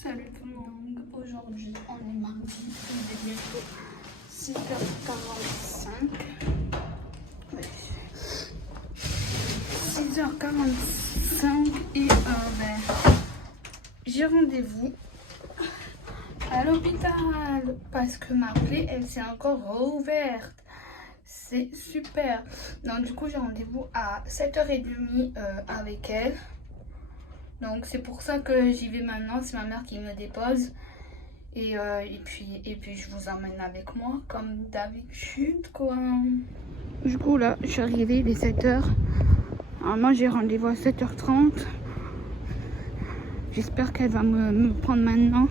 Salut tout le monde, aujourd'hui on est mardi, il est bientôt 6h45. Oui. 6h45 et j'ai rendez-vous à l'hôpital parce que ma plaie elle s'est encore rouverte. C'est super. Donc du coup j'ai rendez-vous à 7h30 avec elle. Donc c'est pour ça que j'y vais maintenant, c'est ma mère qui me dépose. Et puis je vous emmène avec moi comme d'habitude quoi. Du coup là je suis arrivée, il est 7h. Moi j'ai rendez-vous à 7h30. J'espère qu'elle va me prendre maintenant.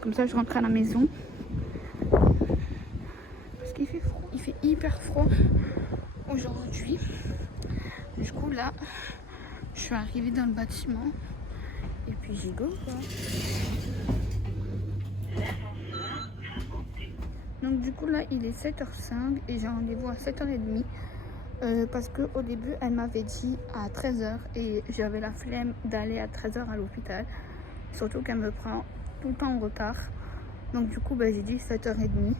Comme ça je rentre à la maison. Parce qu'il fait froid, il fait hyper froid aujourd'hui. Du coup là je suis arrivée dans le bâtiment. Et puis j'y go quoi. Donc du coup là il est 7h05 et j'ai rendez-vous à 7h30 parce qu'au début elle m'avait dit à 13h et j'avais la flemme d'aller à 13h à l'hôpital. Surtout qu'elle me prend tout le temps en retard. Donc du coup j'ai dit 7h30.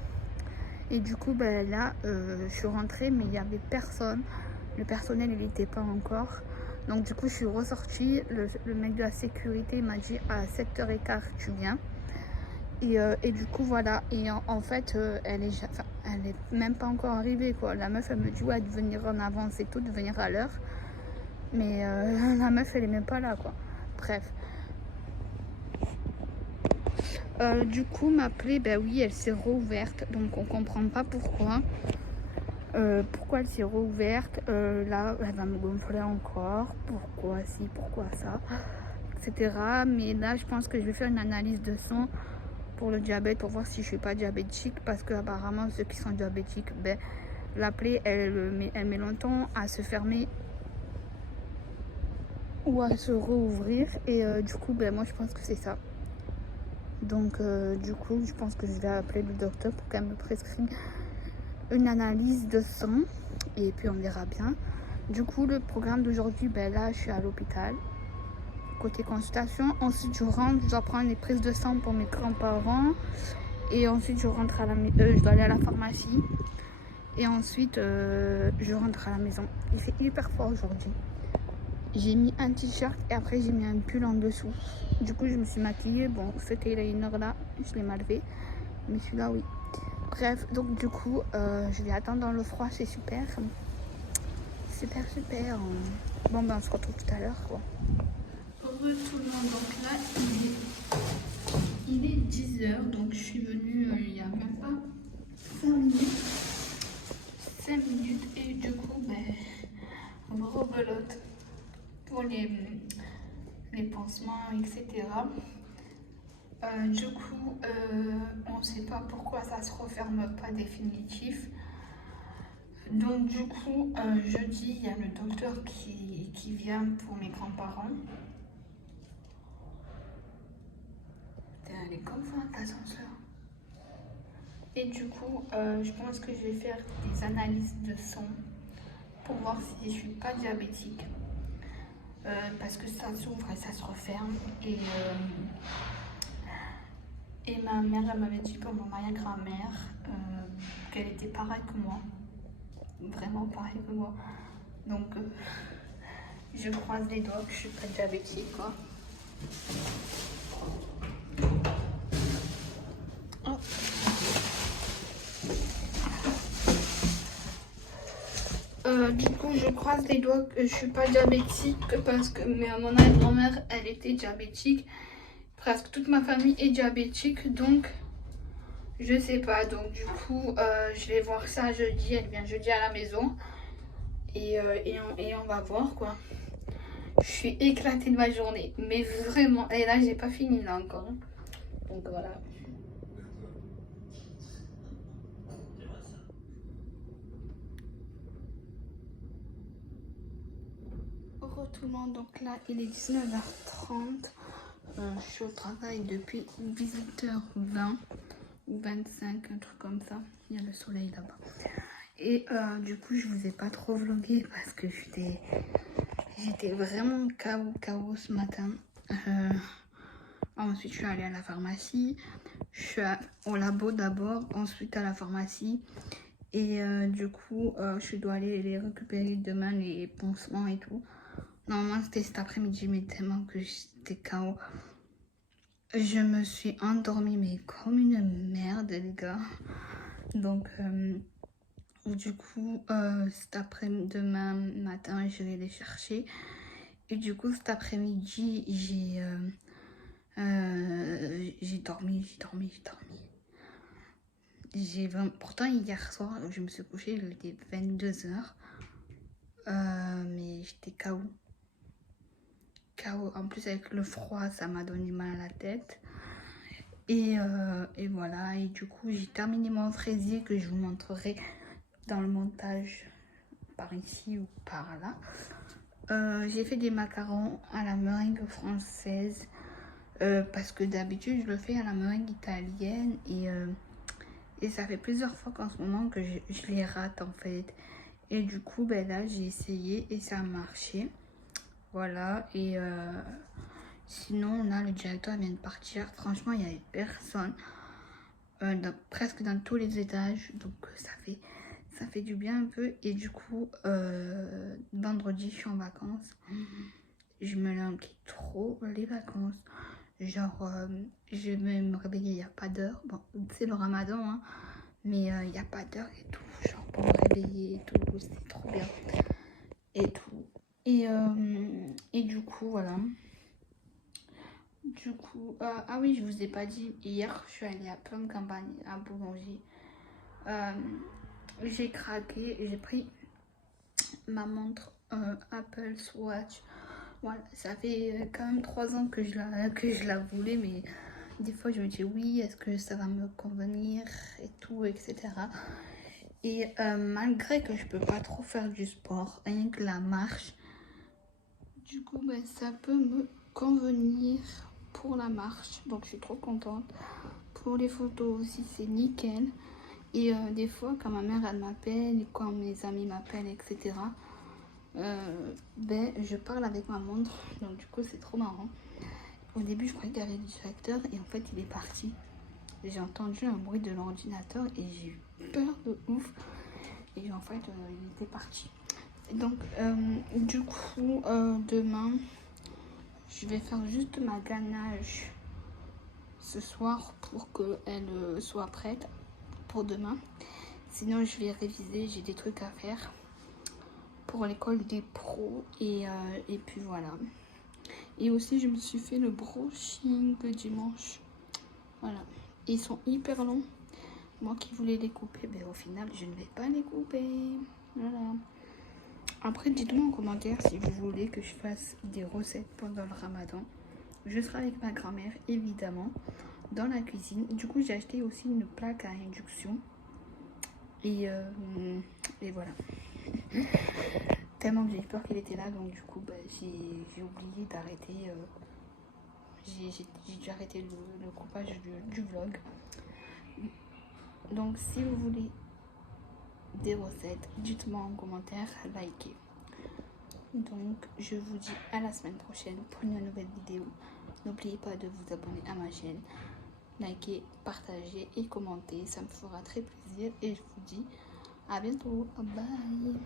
Et du coup là je suis rentrée mais il n'y avait personne. Le personnel il n'était pas encore. Donc du coup je suis ressortie. Le mec de la sécurité m'a dit à 7h15 tu viens. Et du coup voilà, et en fait elle est même pas encore arrivée quoi. La meuf elle me dit ouais de venir en avance et tout, de venir à l'heure, mais la meuf elle est même pas là quoi. Bref, du coup ma plaie oui elle s'est rouverte, donc on comprend pas pourquoi elle s'est rouverte. Là elle va me gonfler encore, pourquoi si, pourquoi ça, etc. Mais là je pense que je vais faire une analyse de sang pour le diabète, pour voir si je suis pas diabétique, parce que apparemment ceux qui sont diabétiques, la plaie elle met longtemps à se fermer ou à se rouvrir. Et du coup moi je pense que c'est ça. Donc du coup je pense que je vais appeler le docteur pour qu'elle me prescrive une analyse de sang et puis on verra bien. Du coup le programme d'aujourd'hui, là je suis à l'hôpital côté consultation. Ensuite je rentre, je dois prendre les prises de sang pour mes grands-parents. Et ensuite je rentre à la je dois aller à la pharmacie. Et ensuite je rentre à la maison. Il fait hyper froid aujourd'hui. J'ai mis un t-shirt et après j'ai mis un pull en dessous. Du coup je me suis maquillée. Bon cet eyeliner là je l'ai mal fait. Mais celui-là oui. Bref, donc du coup je vais attendre dans le froid, c'est super. Super. Bon on se retrouve tout à l'heure quoi. Heureux tout le monde, donc là il est 10h, donc je suis venue il n'y a même pas 5 minutes et du coup on me rebelote pour les pansements, etc. Du coup on ne sait pas pourquoi ça se referme pas définitif. Donc du coup jeudi il y a le docteur qui vient pour mes grands-parents. Elle est comme ça l'ascenseur. Et du coup je pense que je vais faire des analyses de sang pour voir si je suis pas diabétique. Parce que ça s'ouvre et ça se referme. Et ma mère elle m'avait dit pour mon arrière-grand-mère qu'elle était pareille que moi. Vraiment pareille que moi. Donc je croise les doigts que je suis pas diabétique quoi. Du coup je croise les doigts que je suis pas diabétique parce que mon grand-mère elle était diabétique. Presque toute ma famille est diabétique, donc je sais pas. Donc du coup je vais voir ça jeudi. Elle vient jeudi à la maison et on va voir quoi. Je suis éclatée de ma journée, mais vraiment. Et là j'ai pas fini là encore, donc voilà. Bonjour tout le monde, donc là il est 19h30. Je suis au travail depuis 18h20 ou 25, un truc comme ça. Il y a le soleil là-bas. Et du coup je vous ai pas trop vlogué parce que j'étais vraiment KO ce matin. Ensuite, je suis allée à la pharmacie. Je suis au labo d'abord, ensuite à la pharmacie. Et du coup, je dois aller les récupérer demain, les pansements et tout. Normalement, c'était cet après-midi, mais tellement que j'étais KO. Je me suis endormie, mais comme une merde, les gars. Donc, du coup, cet après-midi, demain matin, je vais les chercher. Et du coup, cet après-midi, j'ai dormi. Pourtant, hier soir, je me suis couchée, il était 22h. Mais j'étais KO. En plus, avec le froid, ça m'a donné mal à la tête. Et voilà. Et du coup, j'ai terminé mon fraisier que je vous montrerai dans le montage par ici ou par là. J'ai fait des macarons à la meringue française. Parce que d'habitude, je le fais à la meringue italienne. Et ça fait plusieurs fois qu'en ce moment que je les rate en fait. Et du coup, ben là, j'ai essayé et ça a marché. Voilà. Et sinon, là, le directeur vient de partir. Franchement, il n'y avait personne. Presque dans tous les étages. Donc, ça fait du bien un peu. Et du coup, vendredi, je suis en vacances. Je me langue trop les vacances. Genre, je vais me réveiller, il n'y a pas d'heure. Bon, c'est le ramadan, hein. Mais il n'y a pas d'heure et tout. Genre, pour me réveiller et tout, c'est trop bien. Et tout. Et du coup, voilà. Du coup, ah oui, je vous ai pas dit, hier, je suis allée à Plum Campagne, à Boulanger. J'ai craqué, j'ai pris ma montre Apple Watch. Voilà, ça fait quand même 3 ans que je la voulais, mais des fois je me dis oui, est-ce que ça va me convenir et tout, etc. Et malgré que je peux pas trop faire du sport, rien que la marche, du coup ben, ça peut me convenir pour la marche, donc je suis trop contente. Pour les photos aussi, c'est nickel. Et des fois, quand ma mère elle m'appelle, quand mes amis m'appellent, etc., ben, je parle avec ma montre, donc du coup, c'est trop marrant. Au début, je croyais qu'il y avait le directeur et en fait, il est parti. J'ai entendu un bruit de l'ordinateur et j'ai eu peur de ouf. Et en fait, il était parti. Et donc, du coup, demain, je vais faire juste ma ganache ce soir pour qu'elle soit prête pour demain. Sinon, je vais réviser, j'ai des trucs à faire pour l'école des pros. Et puis voilà. Et aussi, je me suis fait le brushing le dimanche. Voilà. Et ils sont hyper longs. Moi qui voulais les couper, mais au final, je ne vais pas les couper. Voilà. Après, dites-moi en commentaire si vous voulez que je fasse des recettes pendant le ramadan. Je serai avec ma grand-mère, évidemment, dans la cuisine. Du coup, j'ai acheté aussi une plaque à induction. Et voilà. Tellement que j'ai eu peur qu'il était là, donc du coup, bah, j'ai oublié d'arrêter. J'ai dû arrêter le coupage du vlog. Donc, si vous voulez des recettes, dites-moi en commentaire, likez. Donc, je vous dis à la semaine prochaine pour une nouvelle vidéo. N'oubliez pas de vous abonner à ma chaîne, liker, partager et commenter. Ça me fera très plaisir et je vous dis à bientôt. Bye!